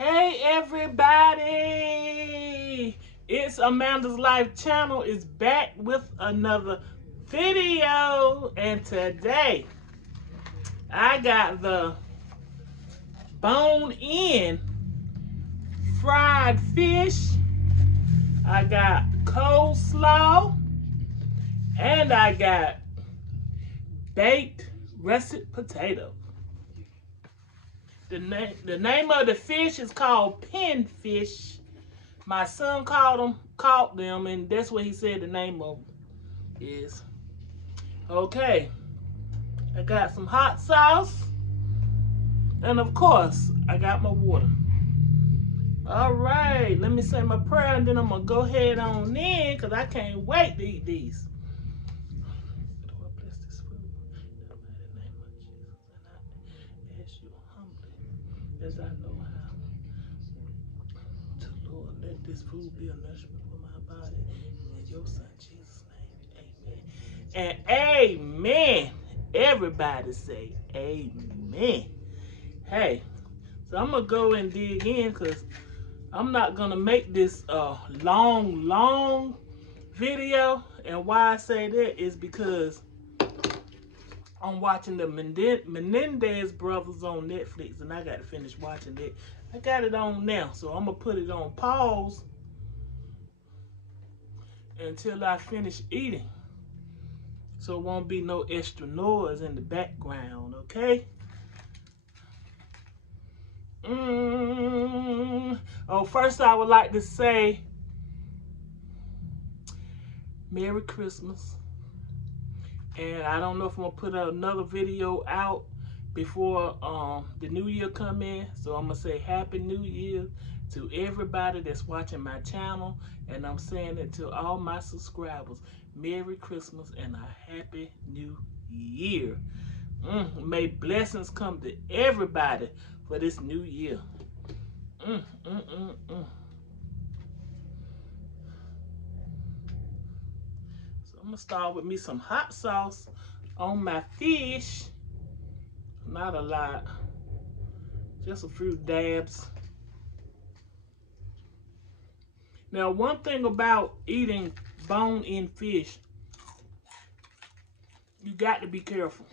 Hey everybody! It's Amanda's Life channel is back with another video, and today I got the bone-in fried fish. I got coleslaw, and I got baked russet potato. The name of the fish is called pinfish. My son caught them, and that's what he said the name of them is. Okay, I got some hot sauce, and of course, I got my water. All right, let me say my prayer, and then I'm gonna go ahead on in, because I can't wait to eat these. Lord, bless this food. In the mighty name of Jesus, and I ask you humbly, as I know how, to Lord, let this food be a nourishment for my body. In your son Jesus' name, amen. And amen. Everybody say amen. Hey, so I'm going to go and dig in, because I'm not going to make this a long video. And why I say that is because I'm watching the Menendez brothers on Netflix, and I got to finish watching it. I got it on now, so I'm going to put it on pause until I finish eating, so it won't be no extra noise in the background, okay? Oh, first I would like to say Merry Christmas. And I don't know if I'm gonna put another video out before the new year come in. So I'm gonna say Happy New Year to everybody that's watching my channel. And I'm saying it to all my subscribers. Merry Christmas and a Happy New Year. May blessings come to everybody for this new year. Mm, mm, mm, mm. So I'm gonna start with me some hot sauce on my fish. Not a lot, just a few dabs. Now, one thing about eating bone-in fish, you got to be careful.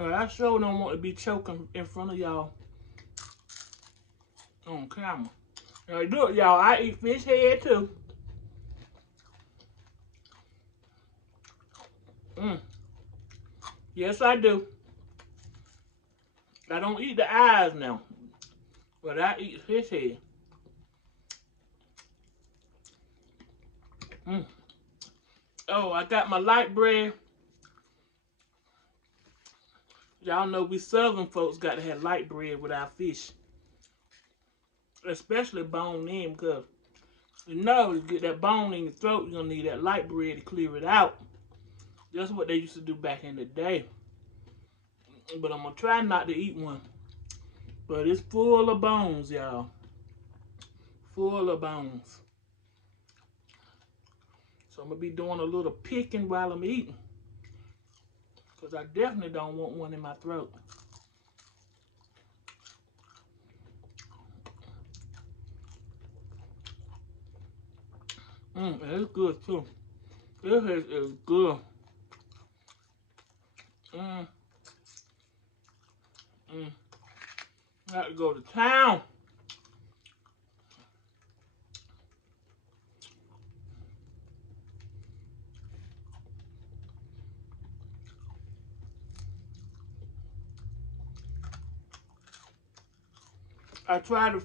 I sure don't want to be choking in front of y'all on camera. Now, look, y'all, I eat fish head too. Yes, I do. I don't eat the eyes now, but I eat fish head. Oh, I got my light bread. Y'all know we Southern folks got to have light bread with our fish, especially bone in, because you know, to get that bone in your throat, you're gonna need that light bread to clear it out. That's what they used to do back in the day. But I'm gonna try not to eat one. But it's full of bones, y'all. Full of bones. So I'm gonna be doing a little picking while I'm eating, because I definitely don't want one in my throat. It's good too. This is good. I have to go to town. I try to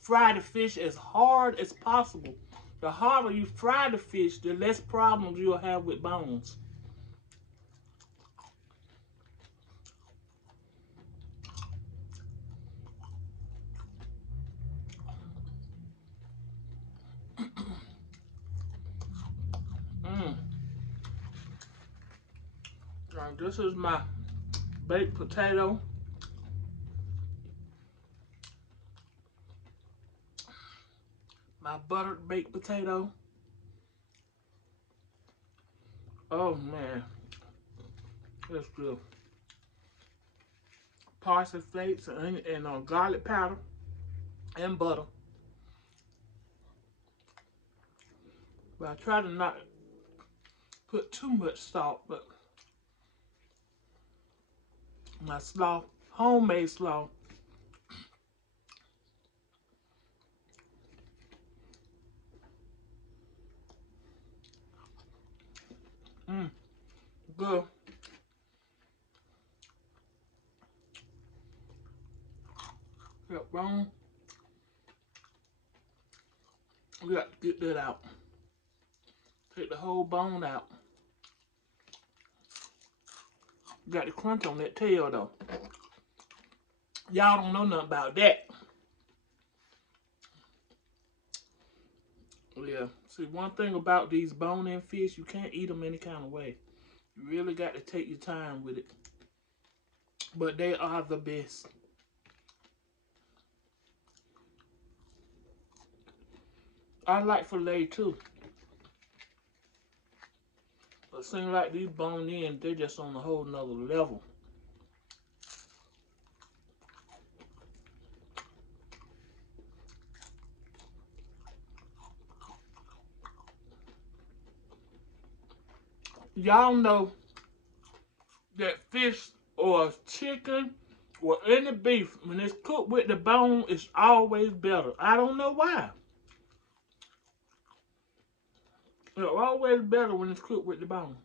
fry the fish as hard as possible. The harder you fry the fish, the less problems you'll have with bones. This is my baked potato. My buttered baked potato. Oh man, that's good. parsley flakes and garlic powder and butter. But I try to not put too much salt, but my slaw, homemade slaw, good. That bone, we got to get that out. Take the whole bone out. Got the crunch on that tail though. Y'all don't know nothing about that. Yeah. See, one thing about these bone-in fish, you can't eat them any kind of way. You really got to take your time with it. But they are the best. I like filet too. But it seems like these bone-in, they're just on a whole nother level. Y'all know that fish or chicken or any beef, when it's cooked with the bone, it's always better. I don't know why. It's always better when it's cooked with the bone.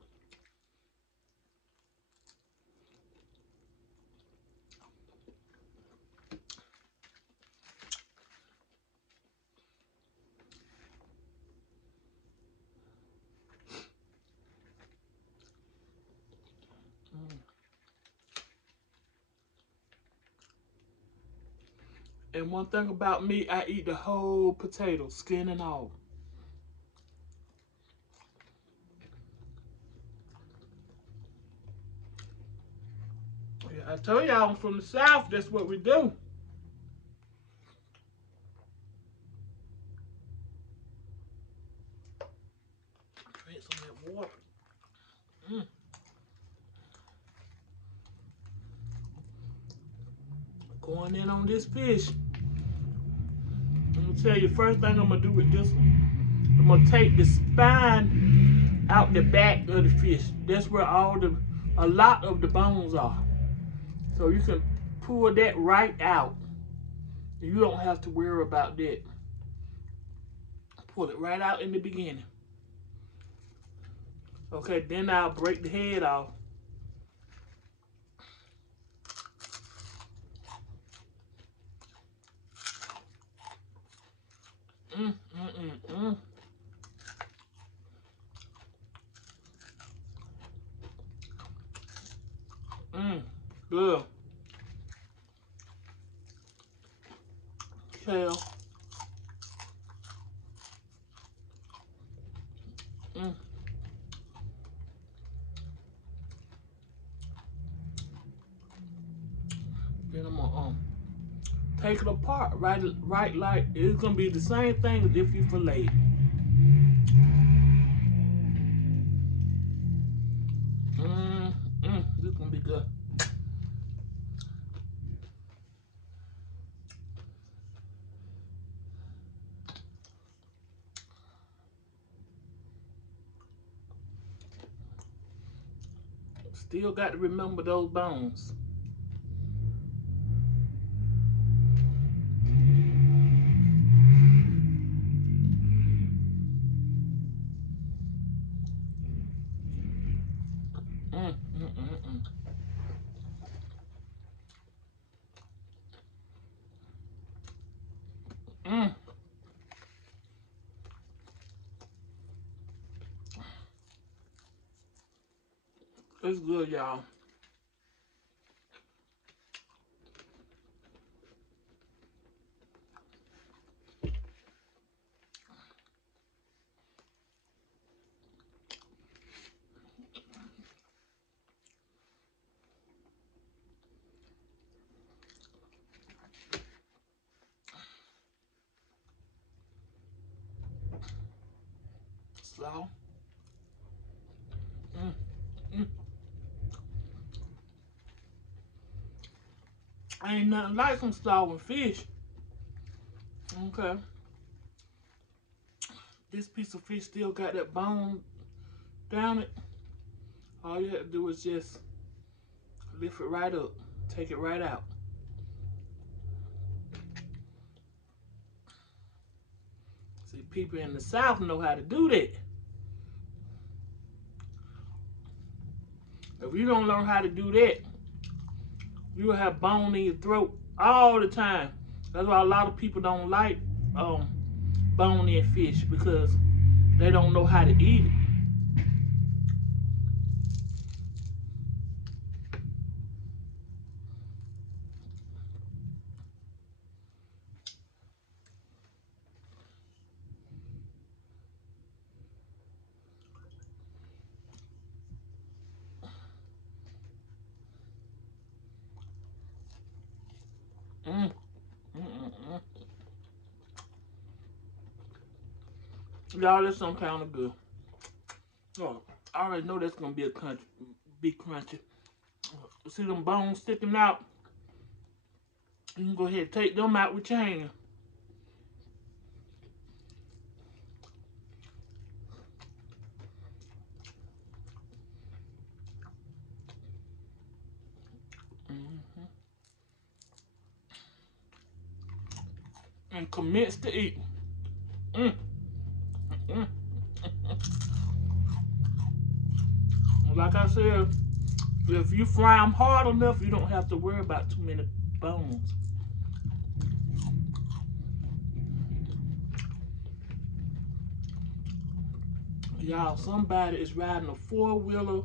And one thing about me, I eat the whole potato, skin and all. Yeah, I told y'all I'm from the South, that's what we do. Drink some of that water. Going in on this fish. I'm gonna tell you, first thing I'm gonna do with this one, I'm gonna take the spine out the back of the fish. That's where a lot of the bones are. So you can pull that right out. You don't have to worry about that. Pull it right out in the beginning. Okay, then I'll break the head off. Mm, mm, mm, mm. Good. Kale. Mm. Then I'm gonna take it apart, right like it's gonna be the same thing as if you fillet it. This is gonna be good. Still got to remember those bones. Mm, mm, mm, mm. Mm. It's good, y'all. Slaw. Mm, mm. Ain't nothing like some slaw and fish. Okay. This piece of fish still got that bone down it. All you have to do is just lift it right up. Take it right out. See, people in the South know how to do that. If you don't learn how to do that, you'll have bone in your throat all the time. That's why a lot of people don't like bone-in fish, because they don't know how to eat it. Mm, mm, mm, mm. Y'all, that's some kind of good. Oh, I already know that's gonna be crunchy. See them bones sticking out? You can go ahead and take them out with your hand. Mm-hmm. And commence to eat. Mm, mm. Like I said, if you fry them hard enough, you don't have to worry about too many bones. Y'all, somebody is riding a four-wheeler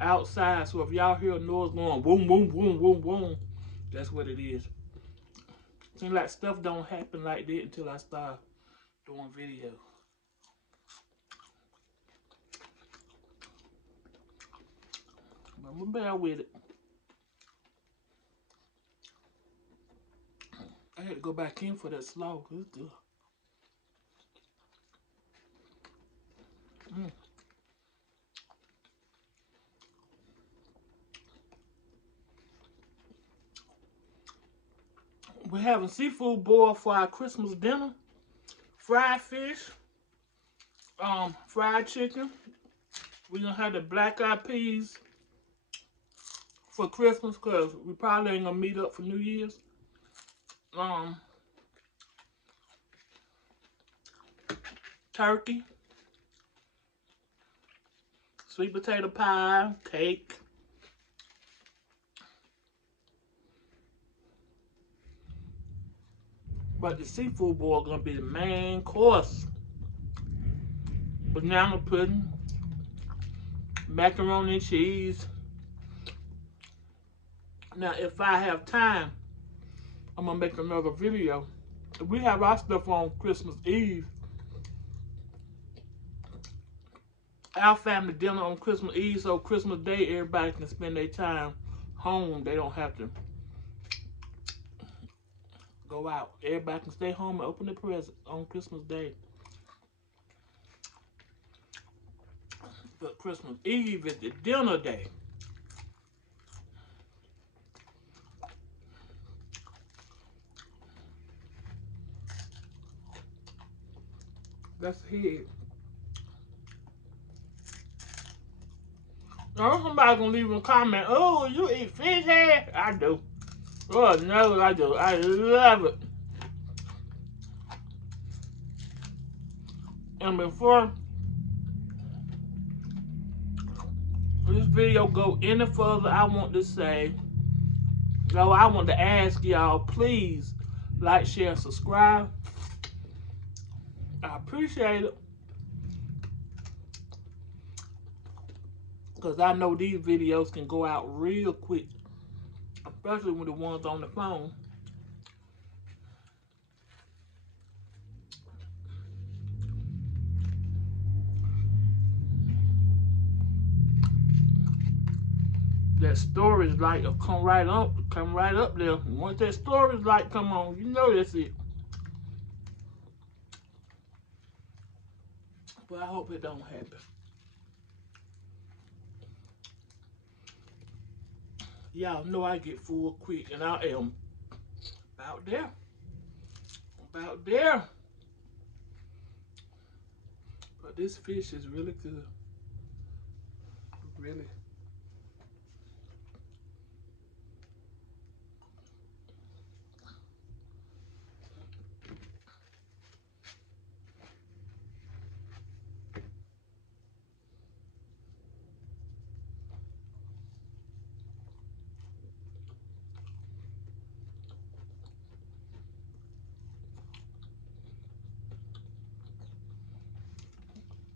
outside, so if y'all hear a noise going boom, boom, boom, boom, boom, that's what it is. Seems like stuff don't happen like that until I start doing videos. But I'm gonna bear with it. I had to go back in for that slaw. It's good. Mm. We're having seafood boil for our Christmas dinner. Fried fish, fried chicken. We're gonna have the black eyed peas for Christmas, because we probably ain't gonna meet up for New Year's. Um, Turkey, sweet potato pie, cake. But the seafood boil gonna be the main course. Banana pudding, macaroni and cheese. Now, if I have time, I'm gonna make another video. We have our stuff on Christmas Eve. Our family dinner on Christmas Eve, so Christmas Day everybody can spend their time home. They don't have to go out. Everybody can stay home and open their presents on Christmas Day. But Christmas Eve is the dinner day. That's it. Now, somebody gonna leave a comment. Oh, you eat fish head? I do. Oh no, I do. I love it. And before this video go any further, I want to say, I want to ask y'all, please like, share, subscribe. I appreciate it, because I know these videos can go out real quick, especially with the ones on the phone. That storage light will come right up there. Once that storage light come on, you know that's it. But I hope it don't happen. Y'all know I get full quick, and I am about there. About there. But this fish is really good. Really.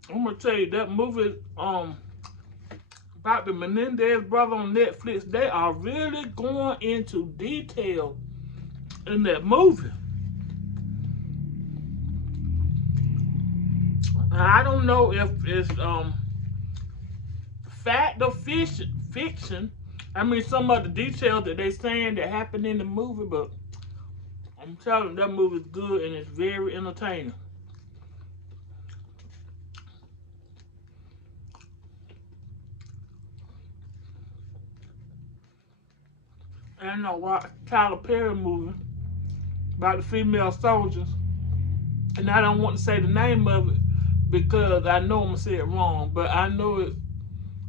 I'm gonna tell you that movie about the Menendez brother on Netflix, they are really going into detail in that movie. I don't know if it's fact or fiction. I mean, some of the details that they saying that happened in the movie, but I'm telling you, that movie is good and it's very entertaining. And I watched Tyler Perry movie about the female soldiers, and I don't want to say the name of it because I know I'm gonna say it wrong, but I know it's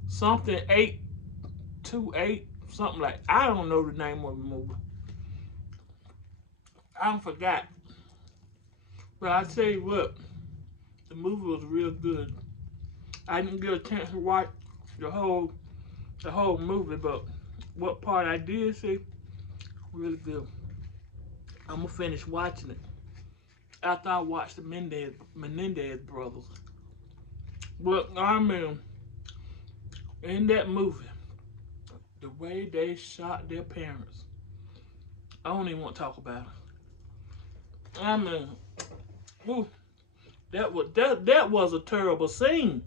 something 828 something like. I don't know the name of the movie. I forgot. But I tell you what, the movie was real good. I didn't get a chance to watch the whole the whole movie, but what part I did see, really good. I'm gonna finish watching it after I watch the Menendez brothers. But I mean, in that movie, the way they shot their parents, I don't even want to talk about it. I mean, ooh, that was a terrible scene.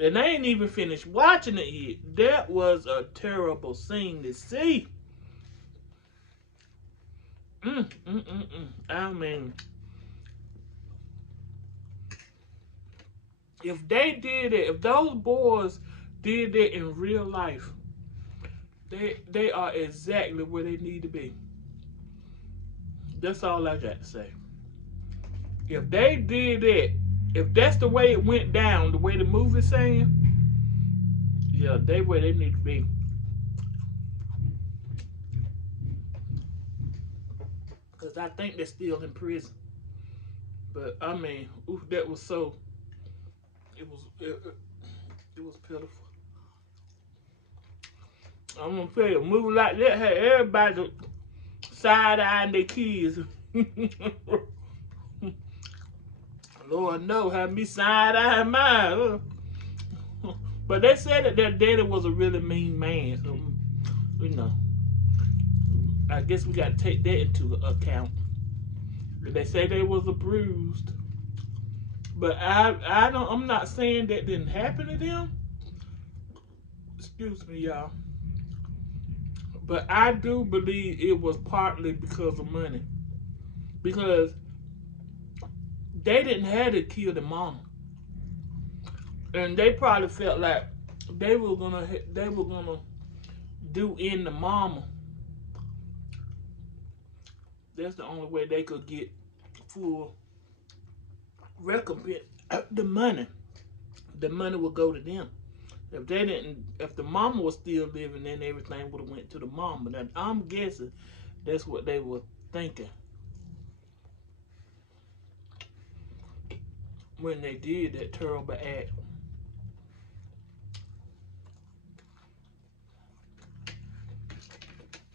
And I ain't even finished watching it yet. That was a terrible scene to see. I mean, if they did it, if those boys did it in real life, they are exactly where they need to be. That's all I got to say. If they did it, if that's the way it went down, the way the movie's saying, yeah, they where they need to be. Cause I think they're still in prison. But I mean, oof, that was so. It was pitiful. I'm gonna tell you, a movie like that had everybody side eyeing their kids. Lord no, had me side eyeing mine. But they said that their daddy was a really mean man, so you know, I guess we got to take that into account. They say they was abused, but I don't. I'm not saying that didn't happen to them. Excuse me, y'all. But I do believe it was partly because of money, because they didn't have to kill the mama, and they probably felt like they were gonna do in the mama. That's the only way they could get full recompense. The money would go to them. If they didn't, if the mama was still living, then everything would have went to the mama. Now I'm guessing that's what they were thinking when they did that terrible act.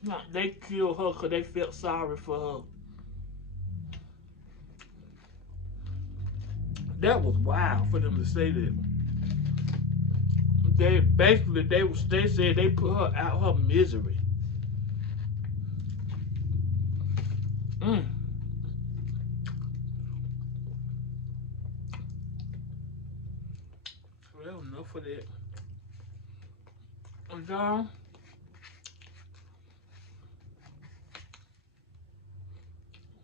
Not they killed her because they felt sorry for her. That was wild for them to say that. They basically they said they put her out her misery. Mm. Well, enough of that. Y'all,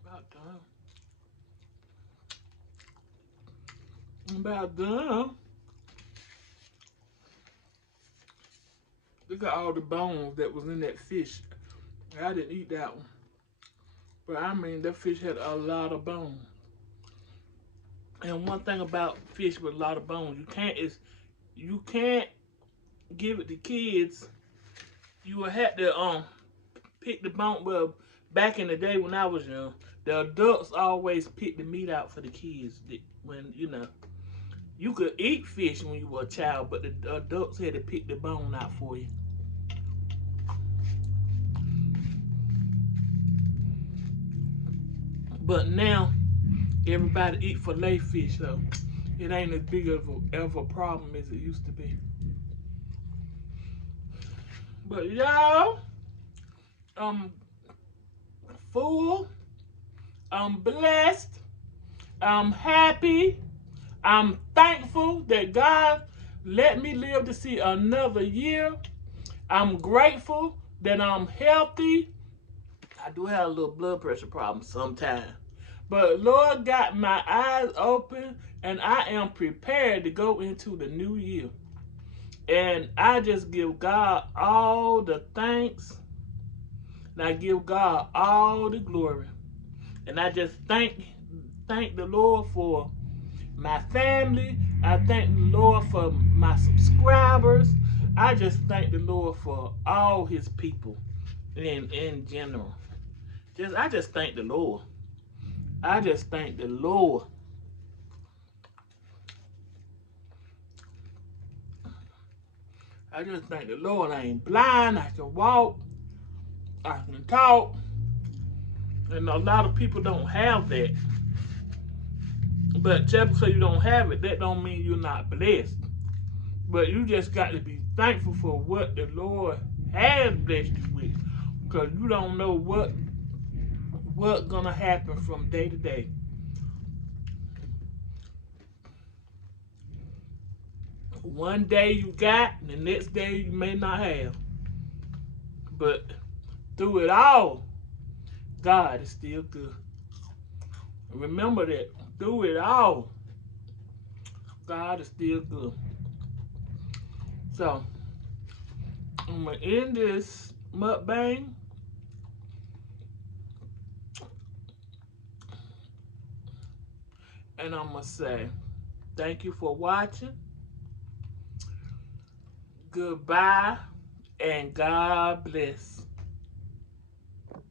about done. About done. Look at all the bones that was in that fish. I didn't eat that one. But I mean, that fish had a lot of bones. And one thing about fish with a lot of bones, you can't give it to kids. You will have to pick the bone. Well, back in the day when I was young, the adults always pick the meat out for the kids. When you could eat fish when you were a child, but the adults had to pick the bone out for you. But now everybody eat fillet fish, so it ain't as big of a problem as it used to be. But y'all, I'm full. I'm blessed. I'm happy. I'm thankful that God let me live to see another year. I'm grateful that I'm healthy. I do have a little blood pressure problem sometimes. But Lord got my eyes open and I am prepared to go into the new year. And I just give God all the thanks. And I give God all the glory. And I just thank the Lord for my family. I thank the Lord for my subscribers. I just thank the Lord for all his people in general. I just thank the Lord. I just thank the Lord. I just thank the Lord. I ain't blind. I can walk. I can talk. And a lot of people don't have that. But just because you don't have it, that don't mean you're not blessed. But you just got to be thankful for what the Lord has blessed you with. Because you don't know what's going to happen from day to day. One day you got, and the next day you may not have. But through it all, God is still good. Remember that. Through it all, God is still good. So, I'm going to end this mukbang. And I'm going to say, thank you for watching. Goodbye. And God bless.